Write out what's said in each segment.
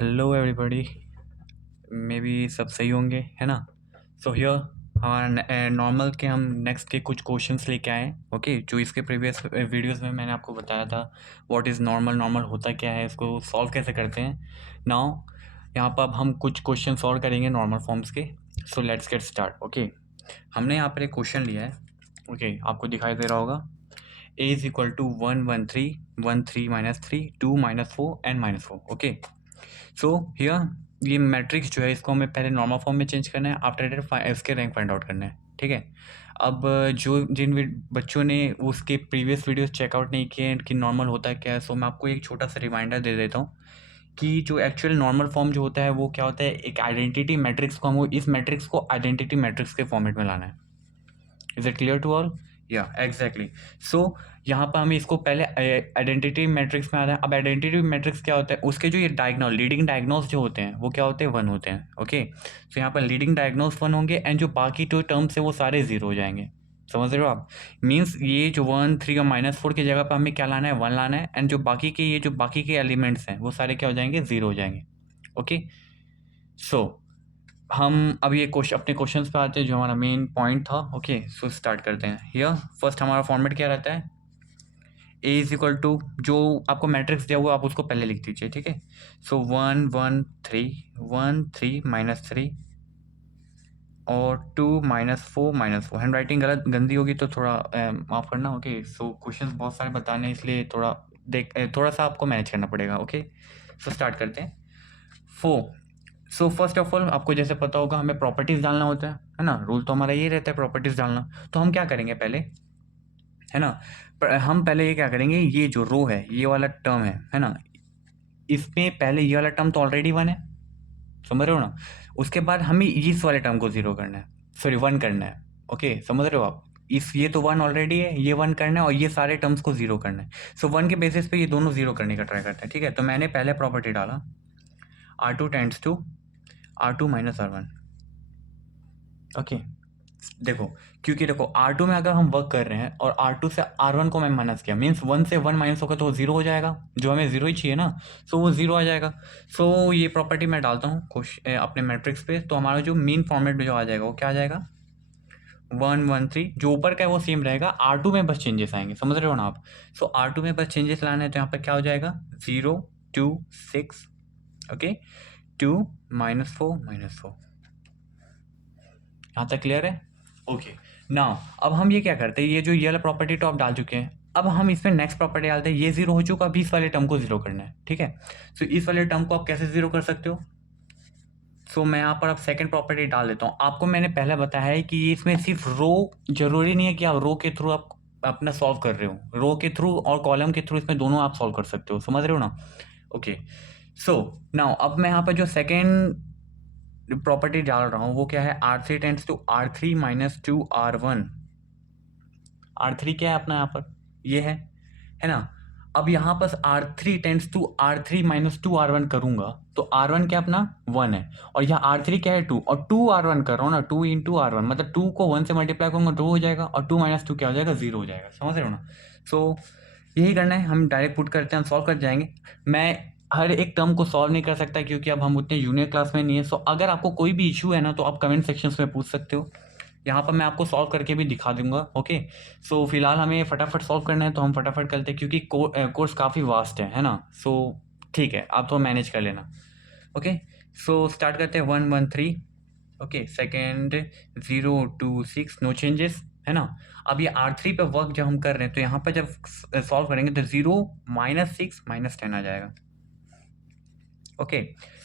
Hello everybody. May be सब सही होंगे, है ना। सो हियर हमारा नॉर्मल के हम नेक्स्ट के कुछ क्वेश्चंस लेके आए। ओके, जो इसके प्रीवियस वीडियोस में मैंने आपको बताया था व्हाट इज़ नॉर्मल, नॉर्मल होता क्या है, इसको सॉल्व कैसे करते हैं। नाउ यहाँ पर अब हम कुछ क्वेश्चन सॉल्व करेंगे नॉर्मल फॉर्म्स के। So let's get start. Okay, हमने यहाँ पर एक क्वेश्चन लिया है। ओके, आपको दिखाई दे रहा होगा a is equal to 1 1 3 1 3 minus 3 2 minus 4 and minus 4। Okay, so here ये मैट्रिक्स जो है इसको हमें पहले नॉर्मल फॉर्म में चेंज करना है, आफ्टर दैट इसके रैंक फाइंड आउट करना है। ठीक है। अब जो जिन बच्चों ने उसके प्रीवियस वीडियोस चेकआउट नहीं किए कि नॉर्मल होता है क्या है, सो मैं आपको एक छोटा सा रिमाइंडर दे देता हूँ कि जो एक्चुअल नॉर्मल फॉर्म जो होता है वो क्या होता है, एक आइडेंटिटी मैट्रिक्स को हम इस मैट्रिक्स को आइडेंटिटी मैट्रिक्स के फॉर्मेट में लाना है। Is it clear to all? या एग्जैक्टली। सो यहाँ पर हमें इसको पहले आइडेंटिटी मैट्रिक्स में आता है। अब आइडेंटिटी मैट्रिक्स क्या होता है, उसके जो ये डायगोनल लीडिंग डायगोनल्स जो होते हैं वो क्या होते हैं, 1 होते हैं। ओके, तो यहाँ पर लीडिंग डायगोनल्स 1 होंगे एंड जो बाकी 2 टर्म्स है वो सारे 0 हो जाएंगे। समझ रहे हो आप? मीन्स ये जो 1 3 और -4 की जगह पर हमें क्या लाना है, 1 लाना है एंड जो बाकी के ये जो बाकी के एलिमेंट्स हैं वो सारे क्या हो जाएंगे, 0 हो जाएंगे। ओके, सो हम अब ये क्वेश्चन अपने क्वेश्चंस पे आते हैं जो हमारा मेन पॉइंट था। ओके, सो स्टार्ट करते हैं। हियर फर्स्ट हमारा फॉर्मेट क्या रहता है, ए इज इक्वल टू जो आपको मैट्रिक्स दिया हुआ आप उसको पहले लिख दीजिए। ठीक है। सो 1 1 3 1 3 -3 और 2 -4 हैंड राइटिंग गलत गंदी होगी तो थोड़ा माफ़ करना। ओके, सो क्वेश्चंस बहुत सारे बताने हैं इसलिए थोड़ा सा आपको मैनेज करना पड़ेगा। ओके, सो स्टार्ट करते हैं। सो फर्स्ट ऑफ ऑल आपको जैसे पता होगा हमें प्रॉपर्टीज डालना होता है ना। रूल तो हमारा ये रहता है प्रॉपर्टीज डालना। तो हम क्या करेंगे पहले, है ना, हम पहले ये क्या करेंगे, ये जो रो है ये वाला टर्म है ना, इसमें पहले ये वाला टर्म तो ऑलरेडी 1 है, समझ रहे हो ना। उसके बाद हमें इस वाले टर्म को 0 करना है, सॉरी 1 करना है। ओके, समझ रहे हो आप? इस ये तो 1 ऑलरेडी है, ये 1 करना है और ये सारे टर्म्स को 0 करना है। सो 1 के बेसिस पे ये दोनों 0 करने का ट्राई करते हैं। ठीक है, तो मैंने पहले प्रॉपर्टी डाला R2 tends to R2 minus R1। Okay, देखो, क्योंकि देखो R2 में अगर हम वर्क कर रहे हैं और R2 से R1 को मैं माइनस किया, मीन्स 1 से 1 माइनस होगा तो वो 0 हो जाएगा, जो हमें 0 ही चाहिए ना। सो वो 0 आ जाएगा। सो ये प्रॉपर्टी मैं डालता हूँ अपने मैट्रिक्स पे, तो हमारा जो मेन फॉर्मेट में जो आ जाएगा वो क्या आ जाएगा, 1 1 3। जो ऊपर का है वो सेम रहेगा, R2 में बस चेंजेस आएंगे, समझ रहे हो ना आप। सो R2 में बस चेंजेस लाना है, तो यहाँ पर क्या हो जाएगा, 0 2 6। ओके, 2 -4 यहाँ तक क्लियर है? ओके, नाउ अब हम ये क्या करते हैं, ये वाला प्रॉपर्टी तो आप डाल चुके हैं, अब हम इसमें नेक्स्ट प्रॉपर्टी डालते हैं। ये 0 हो चुका, अब इस वाले टर्म को 0 करना है। ठीक है, सो इस वाले टर्म को आप कैसे 0 कर सकते हो। सो मैं यहाँ पर अब सेकंड प्रॉपर्टी डाल देता हूँ। आपको मैंने पहले बताया है कि इसमें सिर्फ रो, जरूरी नहीं है कि आप रो के थ्रू आप अपना सॉल्व कर रहे हो, रो के थ्रू और कॉलम के थ्रू, इसमें दोनों आप सॉल्व कर सकते हो, समझ रहे हो ना। ओके, सो नाउ अब मैं यहाँ पर जो सेकेंड प्रॉपर्टी डाल रहा हूँ वो क्या है, R3 tends to R3 minus 2 R1। R3 क्या है अपना यहाँ पर, ये है ना। अब यहाँ पर R3 tends to R3 minus 2 R1 करूंगा तो R1 क्या अपना 1 है और यहाँ R3 क्या है 2 और 2 R1 कर रहा हूँ ना, 2 इंटू R1 मतलब 2 को 1 से मल्टीप्लाई करूंगा 2 हो जाएगा और 2 माइनस 2 क्या हो जाएगा, 0 हो जाएगा, समझ रहे हो ना। सो यही करना है, हम डायरेक्ट पुट करते हैं, हम सॉल्व कर जाएंगे। मैं हर एक टर्म को सॉल्व नहीं कर सकता क्योंकि अब हम उतने जूनियर क्लास में नहीं है। सो अगर आपको कोई भी इशू है ना तो आप कमेंट सेक्शंस में पूछ सकते हो, यहाँ पर मैं आपको सॉल्व करके भी दिखा दूंगा। ओके, सो फिलहाल हमें फटाफट सॉल्व करना है तो हम फटाफट करते हैं क्योंकि कोर्स काफ़ी वास्ट है ना। सो ठीक है, आप तो मैनेज कर लेना। ओके, सो स्टार्ट करते हैं 1 1 3। ओके, सेकेंड 0 2 6, नो चेंजेस, है ना। अब ये R3 पे वर्क जब हम कर रहे हैं तो यहाँ पर जब सॉल्व करेंगे तो 0 -6 -10 आ जाएगा। ओके,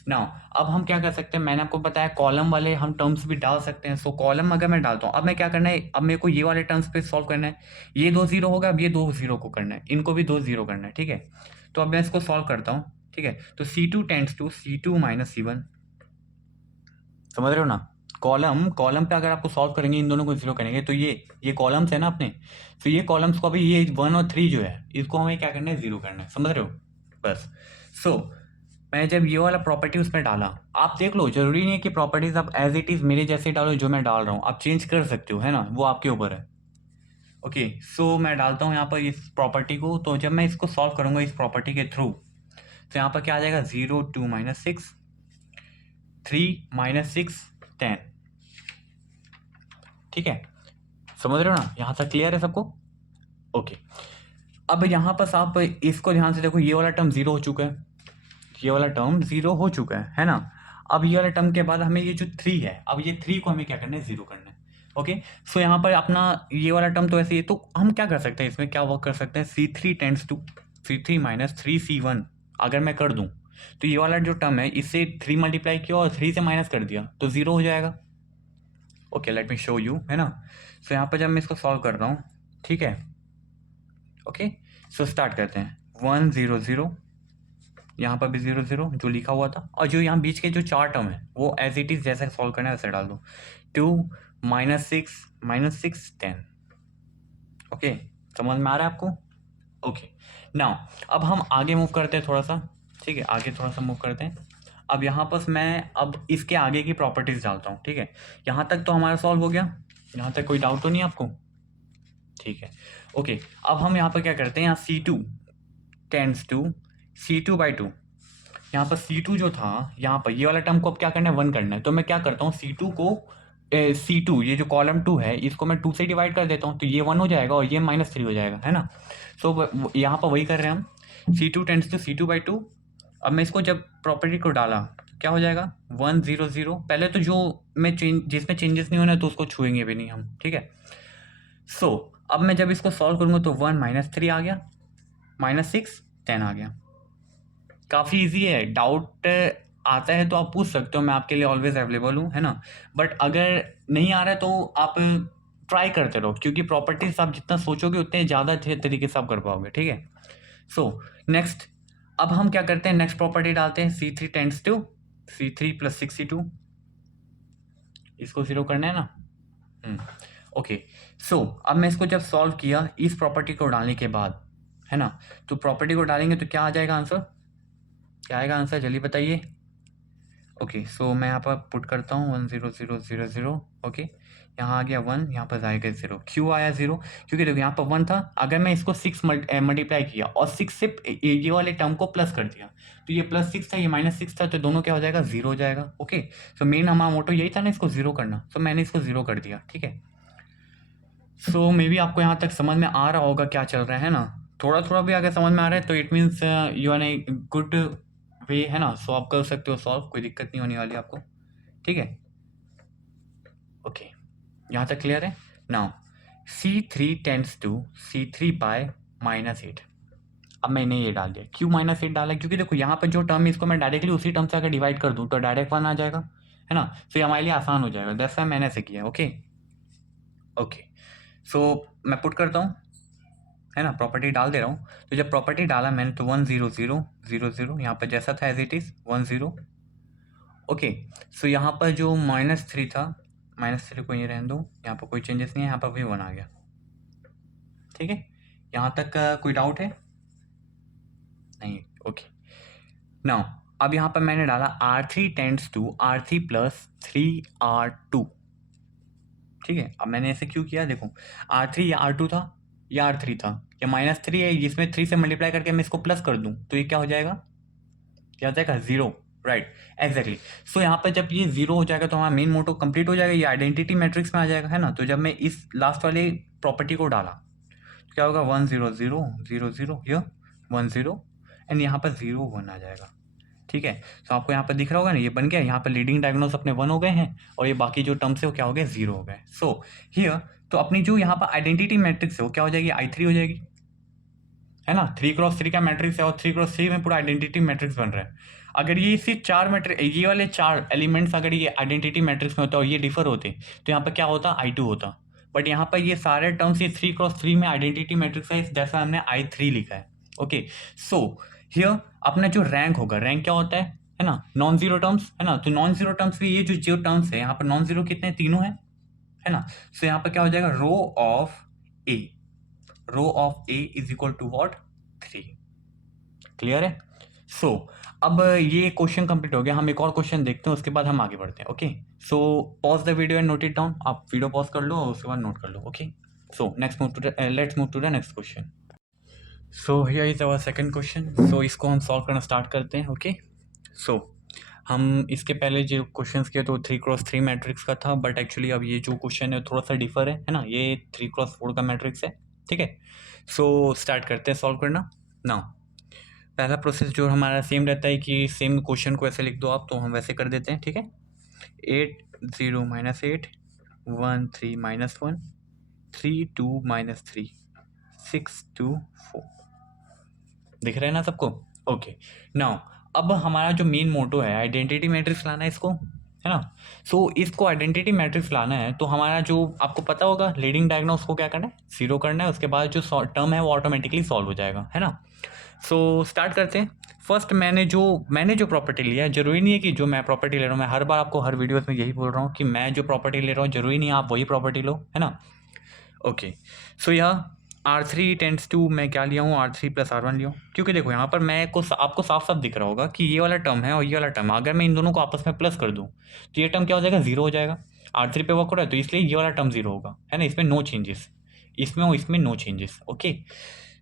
नाउ अब हम क्या कर सकते हैं, मैंने आपको बताया कॉलम वाले हम टर्म्स भी डाल सकते हैं। सो कॉलम अगर मैं डालता हूँ, अब मैं क्या करना है, अब मेरे को ये वाले टर्म्स पे सॉल्व करना है। ये 2 0 होगा, अब ये 2 0 को करना है, इनको भी 2 0 करना है। ठीक है, तो अब मैं इसको सॉल्व करता हूँ। ठीक है, तो C2 tends to C2 minus C1, समझ रहे हो ना। कॉलम कॉलम पे अगर आपको सॉल्व करेंगे, इन दोनों को 0 करेंगे तो ये कॉलम्स है ना अपने, तो ये कॉलम्स को अभी ये 1 और 3 जो है इसको हमें क्या करना है, 0 करना है, समझ रहे हो बस। सो मैं जब ये वाला प्रॉपर्टी उसमें डाला, आप देख लो, जरूरी नहीं है कि प्रॉपर्टीज आप एज इट इज मेरे जैसे डालो, जो मैं डाल रहा हूँ आप चेंज कर सकते हो, है ना, वो आपके ऊपर है। ओके, सो मैं डालता हूँ यहाँ पर इस प्रॉपर्टी को, तो जब मैं इसको सॉल्व करूंगा इस प्रॉपर्टी के थ्रू, तो यहाँ पर क्या आ जाएगा 0 2 माइनस 6 3 माइनस 6 10। ठीक है, समझ रहे हो ना, यहाँ तक क्लियर है सबको? ओके, अब यहाँ पर आप इसको ध्यान से देखो, ये वाला टर्म जीरो हो चुका है, ये वाला टर्म जीरो हो चुका है ना। अब ये वाला टर्म के बाद हमें ये जो 3 है, अब ये 3 को हमें क्या करना है, जीरो करना है। ओके, सो यहाँ पर अपना ये वाला टर्म तो ऐसे ही है, तो हम क्या कर सकते हैं, इसमें क्या वर्क कर सकते हैं, C3 tends to C3 minus 3C1 अगर मैं कर दूं, तो ये वाला जो टर्म है इससे 3 मल्टीप्लाई किया और 3 से माइनस कर दिया तो जीरो हो जाएगा। Okay, let me show you, है ना। सो यहाँ पर जब मैं इसको सॉल्व कर रहा हूँ, ठीक है, ओके, सो स्टार्ट करते हैं। 1 0 0, यहाँ पर भी 0 0 जो लिखा हुआ था, और जो यहाँ बीच के जो 4 टर्म है वो एज इट इज जैसे सॉल्व करना है वैसे डाल दो। 2 माइनस 6 10। ओके, समझ में आ रहा है आपको? ओके, नाउ अब हम आगे मूव करते हैं थोड़ा सा, ठीक है, आगे थोड़ा सा मूव करते हैं। अब यहाँ पर मैं अब इसके आगे की प्रॉपर्टीज डालता हूँ, ठीक है। यहाँ तक तो हमारा सॉल्व हो गया, यहाँ तक कोई डाउट तो नहीं आपको? ठीक है, ओके, अब हम यहाँ पर क्या करते हैं, यहाँ C2 tends to C2 by 2। यहाँ पर C2 जो था, यहाँ पर ये वाला टर्म को अब क्या करना है, 1 करना है, तो मैं क्या करता हूँ, C2 को C2 ये जो कॉलम 2 है इसको मैं 2 से डिवाइड कर देता हूँ, तो ये 1 हो जाएगा और ये -3 हो जाएगा, है ना। सो यहाँ पर वही कर रहे हैं हम, C2 tends to C2 by 2। अब मैं इसको जब प्रॉपर्टी को डाला क्या हो जाएगा, 1 0 0। पहले तो जो मैं जिसमें चेंजेस नहीं होना तो उसको छुएंगे भी नहीं हम, ठीक है। सो अब मैं जब इसको सॉल्व करूंगा तो 1 -3 आ गया, -6 10 आ गया। काफ़ी इजी है, डाउट आता है तो आप पूछ सकते हो, मैं आपके लिए ऑलवेज अवेलेबल हूँ, है ना। बट अगर नहीं आ रहा है तो आप ट्राई करते रहो, क्योंकि प्रॉपर्टीज आप जितना सोचोगे उतने ज़्यादा अच्छे तरीके से आप कर पाओगे, ठीक है। सो नेक्स्ट, अब हम क्या करते हैं, नेक्स्ट प्रॉपर्टी डालते हैं, C3 tends to C3 plus 62, इसको जीरो करना है ना। ओके, सो अब मैं इसको जब सॉल्व किया इस प्रॉपर्टी को डालने के बाद, है ना, तो प्रॉपर्टी को डालेंगे तो क्या आ जाएगा आंसर, क्या आएगा आंसर, जल्दी बताइए। ओके, सो मैं यहाँ पर पुट करता हूँ 1 0 0 0 0। ओके, यहाँ आ गया 1, यहाँ पर आएगा 0। क्यों आया 0, क्योंकि देखो यहाँ पर 1 था, अगर मैं इसको 6 मल्टीप्लाई किया और 6 से ये वाले टर्म को प्लस कर दिया, तो ये +6 था, ये -6 था, तो दोनों क्या हो जाएगा, 0 हो जाएगा। ओके, सो मेन हमारा मोटो यही था ना, इसको 0 करना, सो मैंने इसको 0 कर दिया, ठीक है। सो मे बी आपको यहाँ तक समझ में आ रहा होगा क्या चल रहा है ना, थोड़ा थोड़ा भी अगर समझ में आ रहा है तो it means you are a good way, है ना। सो आप कर सकते हो सॉल्व, कोई दिक्कत नहीं होने वाली आपको, ठीक है। ओके, यहाँ तक क्लियर है। Now C3 tends to C3 by -8। अब मैंने ये डाल दिया, क्यों -8 डाला, क्योंकि देखो यहाँ पर जो टर्म है इसको मैं डायरेक्टली उसी टर्म से अगर डिवाइड कर दूँ तो डायरेक्ट 1 आ जाएगा, है ना। तो ये हमारे लिए आसान हो जाएगा, दैट्स व्हाई मैंने ऐसे किया। ओके ओके, सो मैं पुट करता हूँ, है ना, प्रॉपर्टी डाल दे रहा हूँ। तो जब प्रॉपर्टी डाला मैंने तो 1 0 0 0 0 यहाँ पर जैसा था एज इट इज 1 0। ओके, सो यहाँ पर जो -3 था, -3 को ये रहने दो, यहाँ पर कोई चेंजेस नहीं है, यहाँ पर भी 1 आ गया, ठीक है। यहाँ तक कोई डाउट है नहीं? ओके, नाउ अब यहाँ पर मैंने डाला R3 tends to R3 plus 3R2, ठीक है। अब मैंने ऐसे क्यों किया, देखो R3 या R2 था या R3 था या -3 है, जिसमें 3 से मल्टीप्लाई करके मैं इसको प्लस कर दूं तो ये क्या हो जाएगा, क्या हो जाएगा, 0, राइट, एग्जैक्टली। सो यहाँ पर जब ये 0 हो जाएगा तो हमारा मेन मोटो कंप्लीट हो जाएगा, ये आइडेंटिटी मैट्रिक्स में आ जाएगा, है ना। तो जब मैं इस लास्ट वाले प्रॉपर्टी को डाला तो क्या होगा, 1 0 0 0 0 ये 1 0 एंड यहाँ पर 0 1 आ जाएगा, ठीक है। तो आपको यहाँ पर दिख रहा होगा ना, ये बन गया, यहाँ पर लीडिंग डायगोनल्स अपने 1 हो गए हैं और ये बाकी जो टर्म्स है वो क्या हो गए, 0 हो गए। सो हियर तो अपनी जो यहाँ पर आइडेंटिटी मैट्रिक्स है वो क्या हो जाएगी, I3 हो जाएगी, है ना। 3x3 का मैट्रिक्स है और 3x3 में पूरा आइडेंटिटी मैट्रिक्स बन रहा है। अगर ये इसी 4 मैट्रिक्स, ये वाले 4 एलिमेंट्स अगर ये आइडेंटिटी मैट्रिक्स में होता और ये डिफर होते तो यहाँ पर क्या होता, I2 होता। बट यहाँ पर ये सारे टर्म्स ये 3x3 में आइडेंटिटी मैट्रिक्स है, जैसा हमने I3 लिखा है। ओके, सो हियर अपना जो रैंक होगा, रैंक क्या होता है ना, नॉन जीरो टर्म्स, है ना। तो नॉन जीरो टर्म्स भी ये जो टर्म्स है यहाँ पर नॉन जीरो कितने, तीनों है ना। सो यहाँ पर क्या हो जाएगा, row of a is equal to what, 3। Clear है। सो अब ये क्वेश्चन कंप्लीट हो गया, हम एक और क्वेश्चन देखते हैं उसके बाद हम आगे बढ़ते हैं। Okay, so pause the video and note it down, आप वीडियो पॉज कर लो और उसके बाद नोट कर लो। Okay, so let's move to the next question. So here is our second question. So इसको हम सॉल्व करना स्टार्ट करते हैं। ओके, सो हम इसके पहले जो क्वेश्चंस किए तो 3x3 मैट्रिक्स का था, बट एक्चुअली अब ये जो क्वेश्चन है थोड़ा सा डिफर है ना, ये 3x4 का मैट्रिक्स है। ठीक है, सो स्टार्ट करते हैं सॉल्व करना। ना पहला प्रोसेस जो हमारा सेम रहता है कि सेम क्वेश्चन को ऐसे लिख दो आप, तो हम वैसे कर देते हैं। ठीक है, 8 0 -8 1 3 -1 3 2 -3 6 2 4। दिख रहा है ना सबको? ओके, नाउ अब हमारा जो मेन मोटो है आइडेंटिटी मैट्रिक्स लाना है इसको, है ना। सो इसको आइडेंटिटी मैट्रिक्स लाना है तो हमारा जो आपको पता होगा लीडिंग डायगोनल उसको क्या करना है, जीरो करना है। उसके बाद जो टर्म है वो ऑटोमेटिकली सॉल्व हो जाएगा, है ना। सो स्टार्ट करते हैं। फर्स्ट मैंने जो प्रॉपर्टी लिया है, जरूरी नहीं है कि जो मैं प्रॉपर्टी ले रहा हूँ, मैं हर बार आपको हर वीडियोस में यही बोल रहा हूँ कि मैं जो प्रॉपर्टी ले रहा हूँ जरूरी नहीं है आप वही प्रॉपर्टी लो, है ना। ओके, सो यह R3 टेंड्स टू, मैं क्या लिया हूँ, R3 + R1 लिया हूँ, क्योंकि देखो यहाँ पर मैं को आपको साफ साफ दिख रहा होगा कि ये वाला टर्म है और ये वाला टर्म है, अगर मैं इन दोनों को आपस में प्लस कर दूँ तो ये टर्म क्या हो जाएगा, जीरो हो जाएगा। R3 पे वर्क हो रहा है तो इसलिए ये वाला टर्म जीरो होगा, है ना। इसमें नो चेंजेस, इसमें और इसमें नो चेंजेस। ओके,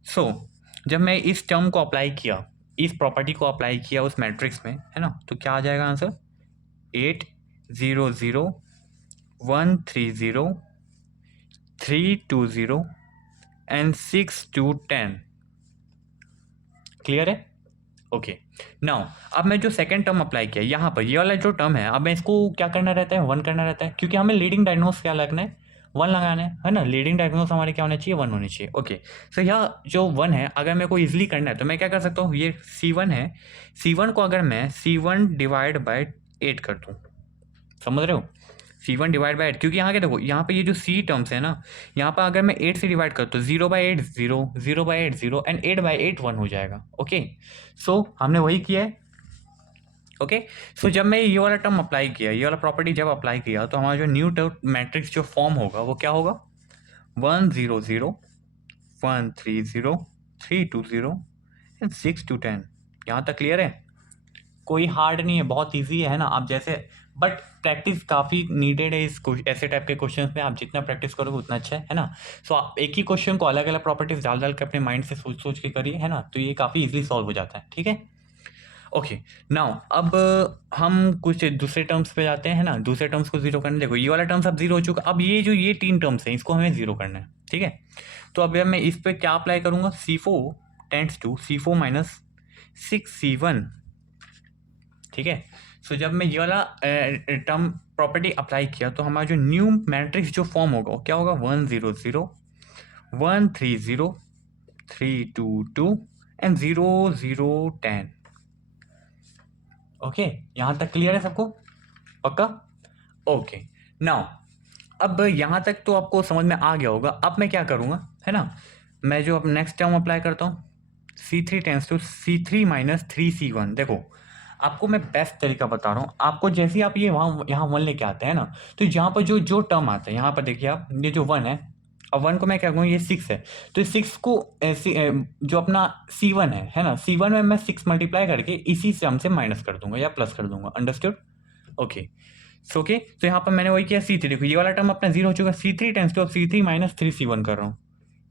सो जब मैं इस टर्म को अप्लाई किया, इस प्रॉपर्टी को अप्लाई किया उस मैट्रिक्स में, है ना, तो क्या आ जाएगा आंसर, 8 0 0 1 3 0 3 2 0 एंड 6 2 10। क्लियर है? ओके, नाउ अब मैं जो सेकंड टर्म अप्लाई किया यहाँ पर, ये वाला जो टर्म है, अब मैं इसको क्या करना रहता है, वन करना रहता है, क्योंकि हमें लीडिंग डायग्नोस क्या लगना है, वन लगाना है ना। लीडिंग डायग्नोस हमारे क्या होना चाहिए, वन होनी चाहिए। ओके, सो यह जो वन है अगर मेरे को इजिली करना है तो मैं क्या कर सकता हूँ, ये C1 है, C1 को अगर मैं C1 डिवाइड बाई 8 कर दूँ, समझ रहे हो, C1 डिवाइड बाई 8, क्योंकि यहाँ के देखो यहाँ पे ये जो C टर्म्स है ना, यहाँ पर अगर मैं 8 से डिवाइड कर तो 0/8 0, 0/8 0 एंड 8/8 1 हो जाएगा। ओके, सो हमने वही किया है। ओके, सो जब मैं ये वाला टर्म अप्लाई किया, ये वाला प्रॉपर्टी जब अप्लाई किया, तो हमारा जो न्यू टर्म मैट्रिक्स जो फॉर्म होगा वो क्या होगा, 1 0 0 1 3 0 3 2 0 एंड 6 2 10। यहाँ तक क्लियर है? कोई हार्ड नहीं है, बहुत इजी है ना। आप जैसे, बट प्रैक्टिस काफ़ी नीडेड है इस ऐसे टाइप के क्वेश्चंस में। आप जितना प्रैक्टिस करोगे उतना अच्छा है ना। सो आप एक ही क्वेश्चन को अलग अलग प्रॉपर्टीज डाल डाल के अपने माइंड से सोच सोच के करिए, है ना, तो ये काफ़ी इजीली सॉल्व हो जाता है। ठीक है, ओके, नाउ अब हम कुछ दूसरे टर्म्स पे जाते हैं, है ना। दूसरे टर्म्स को जीरो करने, देखो ये वाला टर्म्स अब जीरो हो चुका। अब ये तीन टर्म्स हैं, इसको हमें जीरो करना है। ठीक है, तो अब मैं इस पे क्या अप्लाई करूंगा, C4 tends to C4 - 6C1। ठीक है, सो जब मैं ये वाला टर्म प्रॉपर्टी अप्लाई किया तो हमारा जो न्यू मैट्रिक्स जो फॉर्म होगा वो क्या होगा, 1 0 0 1 3 0 3 2 2 एंड 0 0 10। ओके, यहाँ तक क्लियर है सबको, पक्का? ओके, नाउ अब यहाँ तक तो आपको समझ में आ गया होगा। अब मैं क्या करूँगा, है ना, मैं जो अब नेक्स्ट टर्म अप्लाई करता हूँ, C3 tense to C3 - 3C1। देखो आपको मैं बेस्ट तरीका बता रहा हूँ, आपको जैसे ही आप ये वहाँ यहाँ वन लेके आते हैं ना, तो यहाँ पर जो जो टर्म आता है, यहाँ पर देखिए आप, ये जो वन है, अब वन को मैं क्या कहूँ, ये 6 है, तो इस 6 को जो अपना C1 है ना, C1 में मैं 6 मल्टीप्लाई करके इसी टर्म से माइनस कर दूंगा या प्लस कर दूंगा। अंडरस्टूड? ओके, सो ओके, तो यहाँ पर मैंने वही किया, C3, देखो ये वाला टर्म अपना जीरो हो चुका, C3 टेंस टू अब C3 - 3C1 कर रहा हूँ।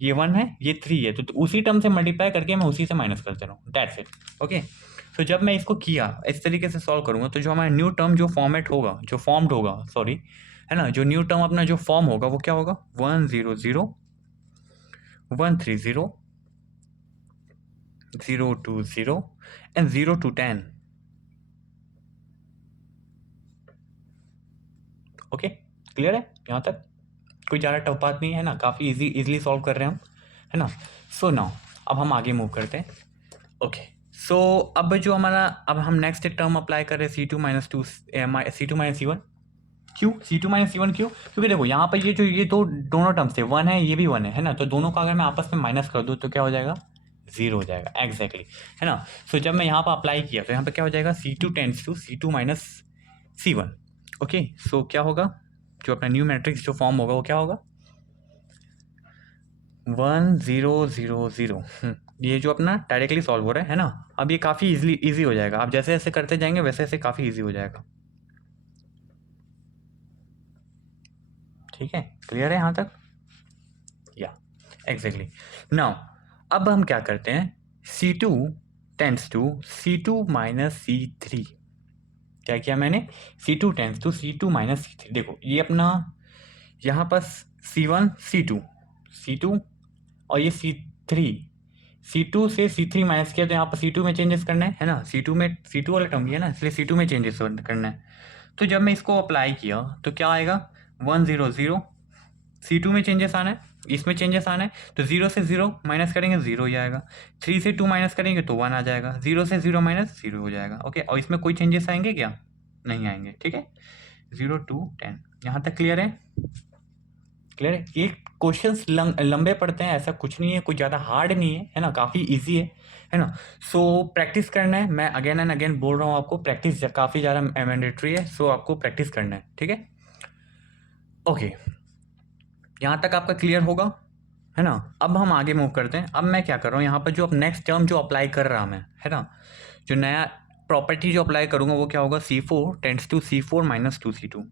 ये 1 है, ये 3 है, तो उसी टर्म से मल्टीप्लाई करके मैं उसी से माइनस करते रहा हूँ, दैट्स इट। ओके, तो जब मैं इसको किया इस तरीके से सॉल्व करूँगा तो जो हमारा न्यू टर्म जो फॉर्मेट होगा, जो फॉर्म्ड होगा, सॉरी, है ना, जो न्यू टर्म अपना जो फॉर्म होगा वो क्या होगा, 1 0 0 1 3 0 0 2 0 एंड 0 2 10। ओके, क्लियर है यहाँ तक? कोई ज़्यादा टफ बात नहीं है ना, काफ़ी इजीली सॉल्व कर रहे हैं हम, है ना। सो नाउ अब हम आगे मूव करते हैं। ओके, सो अब जो हमारा, अब हम नेक्स्ट टर्म अप्लाई कर रहे हैं C2 - 2 C2 - C1। क्यों C2 - C1, क्यों? क्योंकि देखो यहाँ पर ये जो ये दो दोनों टर्म्स थे, वन है ये भी वन है ना, तो दोनों का अगर मैं आपस में माइनस कर दूँ तो क्या हो जाएगा, जीरो हो जाएगा, एग्जैक्टली, है ना। सो जब मैं यहाँ पर अप्लाई किया तो यहाँ पर क्या हो जाएगा, C2 tends to C2 - C1। Okay, सो क्या होगा, जो अपना न्यू मैट्रिक्स जो फॉर्म होगा वो क्या होगा, 1 0 0 0। ये जो अपना डायरेक्टली सॉल्व हो रहा है ना। अब ये काफ़ी इजी हो जाएगा, आप जैसे जैसे करते जाएंगे वैसे वैसे काफ़ी इजी हो जाएगा। ठीक है, क्लियर है यहाँ तक? या एग्जैक्टली। नाउ अब हम क्या करते हैं, C2 tends to C2 minus C3। क्या किया मैंने, C2 tends to C2 minus C3। देखो ये अपना यहाँ पर C1 C2 और ये C2 से C3 माइनस किया, तो यहाँ पर C2 में चेंजेस करना है ना, C2 वाला टर्म है ना, इसलिए C2 में चेंजेस करना है। तो जब मैं इसको अप्लाई किया तो क्या आएगा, 1 0 0। C2 में चेंजेस आना है, इसमें चेंजेस आना है, तो 0 से 0 माइनस करेंगे 0 ही आएगा, 3 से 2 माइनस करेंगे तो 1 आ जाएगा, 0 से 0 माइनस 0 हो जाएगा। ओके, और इसमें कोई चेंजेस आएंगे क्या, नहीं आएंगे। ठीक है, 0 2 10, यहाँ तक क्लियर है। क्लियर है, ये क्वेश्चंस लंबे पड़ते हैं, ऐसा कुछ नहीं है, कुछ ज़्यादा हार्ड नहीं है ना, काफ़ी इजी है ना। सो प्रैक्टिस करना है, मैं अगेन एंड अगेन बोल रहा हूँ आपको, प्रैक्टिस काफ़ी ज़्यादा मैंडेटरी है, सो आपको प्रैक्टिस करना है। ठीक है, ओके, यहाँ तक आपका क्लियर होगा, है ना। अब हम आगे मूव करते हैं। अब मैं क्या कर रहा हूँ यहाँ पर, जो अब नेक्स्ट टर्म जो अप्लाई कर रहा मैं, है ना, जो नया प्रॉपर्टी जो अप्लाई करूँगा वो क्या होगा, C4 tends to C4 minus 2C2।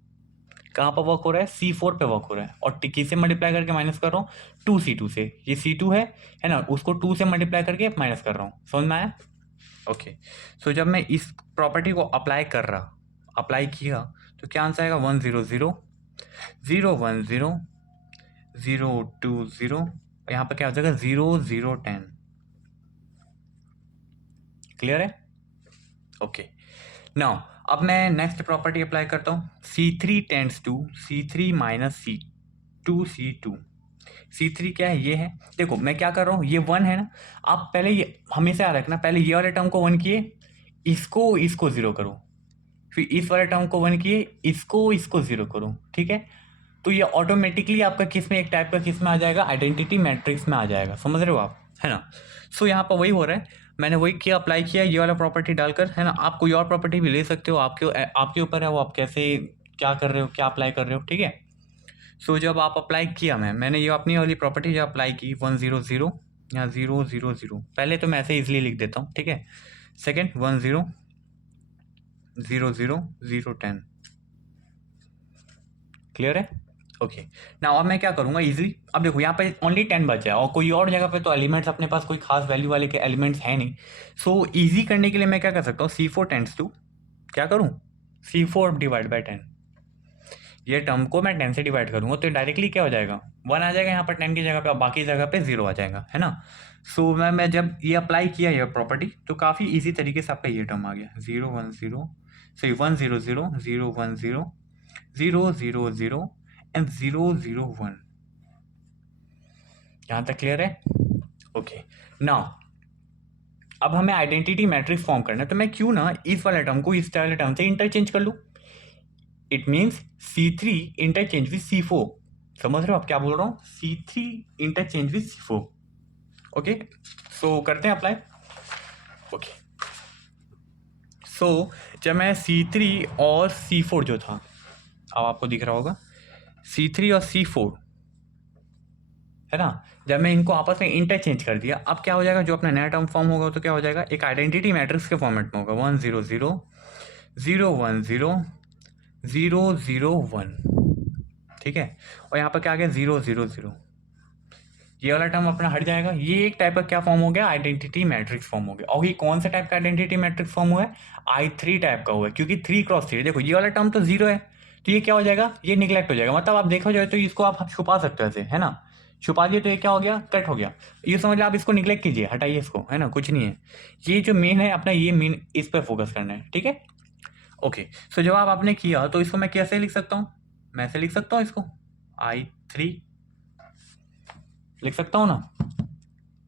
कहाँ पर वर्क हो रहा है, C4 पे वर्क हो रहा है, और टी से मल्टीप्लाई करके माइनस कर रहा हूँ 2C2 से। ये C2 है ना, उसको 2 से मल्टीप्लाई करके माइनस कर रहा हूँ, समझ में आया। ओके, सो जब मैं इस प्रॉपर्टी को अप्लाई किया तो क्या आंसर आएगा, 1 0 0 0 1 0 0 2 0, यहाँ पर क्या हो जाएगा 0 0 10। क्लियर है, ओके। नाउ अब मैं नेक्स्ट प्रॉपर्टी अप्लाई करता हूँ, C3 tends to C3 minus C2 C3 क्या है, ये है। देखो मैं क्या कर रहा हूँ, ये 1 है ना, आप पहले ये हमेशा याद रखना, पहले ये वाले टर्म को 1 किए, इसको 0 करो, फिर इस वाले टर्म को 1 किए, इसको 0 करो। ठीक है, तो ये ऑटोमेटिकली आपका किस में, एक टाइप का किस में आ जाएगा, आइडेंटिटी मैट्रिक्स में आ जाएगा, समझ रहे हो आप, है ना। सो यहाँ पर वही हो रहा है, मैंने वही किया, अप्लाई किया ये वाला प्रॉपर्टी डालकर, है ना। आप कोई और प्रॉपर्टी भी ले सकते हो, आपके ऊपर है वो, आप कैसे क्या कर रहे हो, क्या अप्लाई कर रहे हो। ठीक है, सो जब आप अप्लाई किया, मैंने ये अपनी वाली प्रॉपर्टी जो अप्लाई की 1 0 0, यहाँ 0 0 0, पहले तो मैं ऐसे इजिली लिख देता हूँ। ठीक है, सेकेंड 1 0 0 0 0 10। क्लियर है, ओके। नाउ अब मैं क्या करूंगा इजीली, अब देखो यहाँ पे ओनली 10 बचा है, और कोई और जगह पे तो एलिमेंट्स अपने पास कोई खास वैल्यू वाले के एलिमेंट्स है नहीं। सो इजी करने के लिए मैं क्या कर सकता हूँ, C4 टेंड्स टू क्या करूँ, C4 डिवाइड बाई 10। ये टर्म को मैं 10 से डिवाइड करूंगा तो डायरेक्टली क्या हो जाएगा, 1 आ जाएगा यहाँ पर 10 की जगह पे, और बाकी जगह पे 0 आ जाएगा, है ना। सो मैं जब ये अप्लाई किया ये प्रॉपर्टी, तो काफ़ी इजी तरीके से आपका ये टर्म आ गया, 0 1 0, सॉरी 1 0 0 0 1 0 0 0 0 एंड 0 0 1। यहाँ तक क्लियर है, ओके। नाउ अब हमें आइडेंटिटी मैट्रिक्स फॉर्म करना है, तो मैं क्यों ना इस वाले टर्म को इस वाले टर्म से इंटरचेंज कर लूँ। It means C3 interchange with C4। समझ रहे हो आप क्या बोल रहा हूँ, C3 interchange with C4। Okay, सो करते हैं अप्लाई। ओके, सो जब मैं C3 और C4 जो था, अब आपको दिख रहा होगा C3 और C4, है ना, जब मैं इनको आपस में इंटरचेंज कर दिया, अब क्या हो जाएगा, जो अपना नया टर्म फॉर्म होगा तो क्या हो जाएगा, एक आइडेंटिटी मैट्रिक्स के फॉर्मेट में होगा, 1 0 0 0 1 0 0 0 1। ठीक है, और यहाँ पर क्या आ गया 0 0 0, ये वाला टर्म अपना हट जाएगा। ये एक टाइप का क्या फॉर्म हो गया, आइडेंटिटी मैट्रिक्स फॉर्म हो गया। और ये कौन सा टाइप का आइडेंटिटी मैट्रिक्स फॉर्म हुआ है, I3 टाइप का हुआ है, क्योंकि 3 क्रॉस 3। देखो ये वाला टर्म तो 0 है, तो ये क्या हो जाएगा, ये निगलेक्ट हो जाएगा, मतलब आप देखो जाए तो इसको आप छुपा सकते हो ऐसे, है ना, छुपा दिए तो ये क्या हो गया, कट हो गया। ये समझ लो, आप इसको निगलेक्ट कीजिए, हटाइए इसको, है ना, कुछ नहीं है। ये जो मेन है अपना, ये मेन इस पर फोकस करना है। ठीक है, ओके। सो जब आपने किया तो इसको मैं कैसे लिख सकता हूँ, मैं ऐसे लिख सकता हूँ इसको, I3 लिख सकता हूँ ना,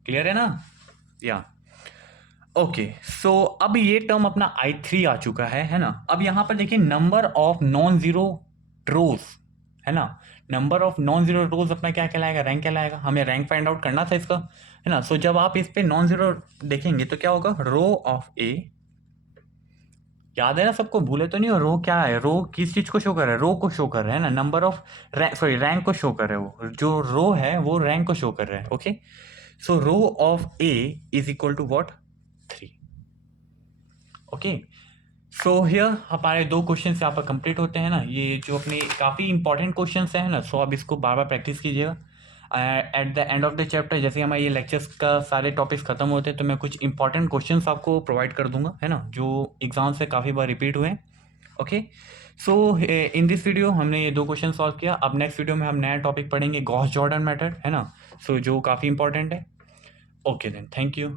क्लियर है ना, या ओके। सो अब ये टर्म अपना I3 आ चुका है ना। अब यहाँ पर देखिए नंबर ऑफ नॉन जीरो रोज, है ना, नंबर ऑफ नॉन जीरो रोज अपना क्या कहलाएगा, रैंक कहलाएगा। हमें रैंक फाइंड आउट करना था इसका, है ना। सो जब आप इस पे नॉन जीरो देखेंगे तो क्या होगा, रो ऑफ ए, याद है ना सबको, भूले तो नहीं हो, रो क्या है, रो किस चीज को शो कर रहा है, रो को शो कर रहा है ना, नंबर ऑफ सॉरी रैंक को शो कर रहा है, वो जो रो है वो रैंक को शो कर रहा है। Okay, so row of a is equal to what, 3। Okay, so here हमारे 2 क्वेश्चन यहाँ पर कंप्लीट होते हैं ना। ये जो अपने काफ़ी इंपॉर्टेंट क्वेश्चन है ना, सो अब इसको बार बार प्रैक्टिस कीजिएगा। At the end of the chapter जैसे हमारे ये लेक्चर्स का सारे टॉपिक्स खत्म होते हैं तो मैं कुछ इंपॉर्टेंट क्वेश्चंस आपको प्रोवाइड कर दूंगा, है ना, जो एग्जाम से काफ़ी बार रिपीट हुए हैं। Okay, so in this video हमने ये 2 क्वेश्चन सॉल्व किया। अब नेक्स्ट वीडियो में हम नया टॉपिक पढ़ेंगे, गॉस जॉर्डन मेथड, है ना, सो जो काफ़ी इंपॉर्टेंट है। Okay then, thank you.